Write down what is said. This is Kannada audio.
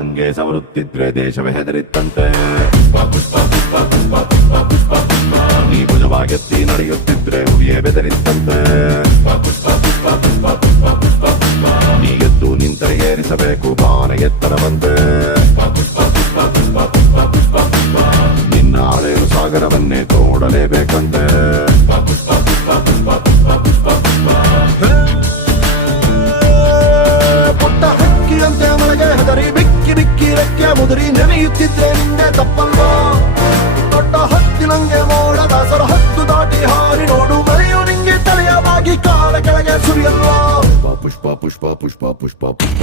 ಹಂಗೆ ಸವರುತ್ತಿದ್ರೆ ದೇಶವೇ ಹೆದರಿತ್ತಂತೆ. ನೀ ಭುಜವಾಗೆತ್ತಿ ನಡೆಯುತ್ತಿದ್ರೆ ಹುಲಿಯೇ ಬೆದರಿತ್ತಂತೆ. ನೀ ಎದ್ದು ನಿಂತರೆ ಏರಿಸಬೇಕು ಬಾನ ಎತ್ತರವಂತೆ. ನಿನ್ನ ಹಳೆಯ ಸಾಗರವನ್ನೇ ತೋಡಲೇಬೇಕಂತೆ. ಪುಟ್ಟ ಹಕ್ಕಿಯಂತೆ ಮಳೆಗೆ ಹೆದರಿ ಬಿಕ್ಕಿ ಬಿಕ್ಕಿ ರೆಕ್ಕೆ ಮುದುರಿ ನೆನೆಯುತ್ತಿದ್ರೆ ನಿಂದೆ ತಪ್ಪಲ್ವಾ? ದೊಡ್ಡ ಹತ್ತಿನಂಗೆ ಮೋಡದ ಸರ ಹತ್ತು ದಾಟಿ ಹಾರಿ ನೋಡು, ಮಳೆಯು ನಿಂಗೆ ತಲೆಯ ಬಾಗಿ ಕಾಲ ಕೆಳಗೆ ಸುರಿಯಲ್ವಾ? ಪುಷ್ಪ ಪುಷ್ಪ ಪುಷ್ಪ ಪುಷ್ಪ ಪುಷ್ಪ